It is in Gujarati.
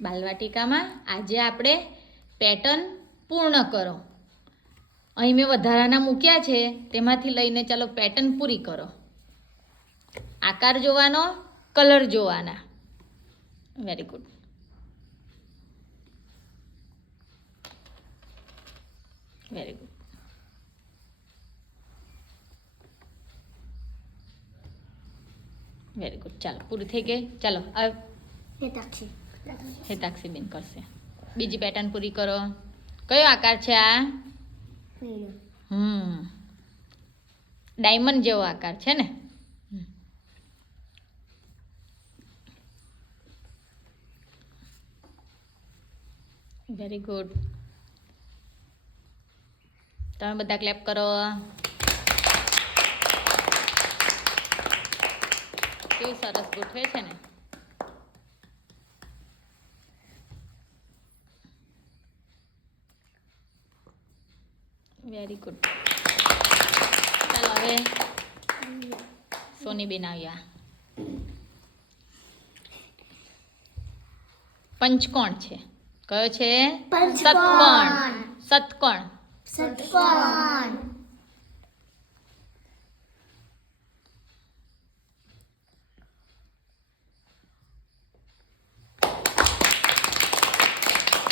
બાલવાટિકામાં આજે આપણે પેટર્ન પૂર્ણ કરો. અહીં મેં વધારાના મૂક્યા છે, તેમાંથી લઈને ચાલો પેટર્ન પૂરી કરો. આકાર જોવાનો, કલર જોવાના. Very good. Very good. Very good. ચાલો પૂરી થઈ ગઈ. ચાલો હેતાક્ષી બેન કરશે. બીજી પેટર્ન પૂરી કરો. કયો આકાર છે આ? ડાયમંડ જેવો આકાર છે ને. Very good. તમે બધા ક્લેપ કરો. કેવું સરસ ગોઠવે છે ને. Very good. ચાલો હવે સોનીબેન આવ્યા. પંચકોણ છે. કયો છે? ષટકોણ. ષટકોણ.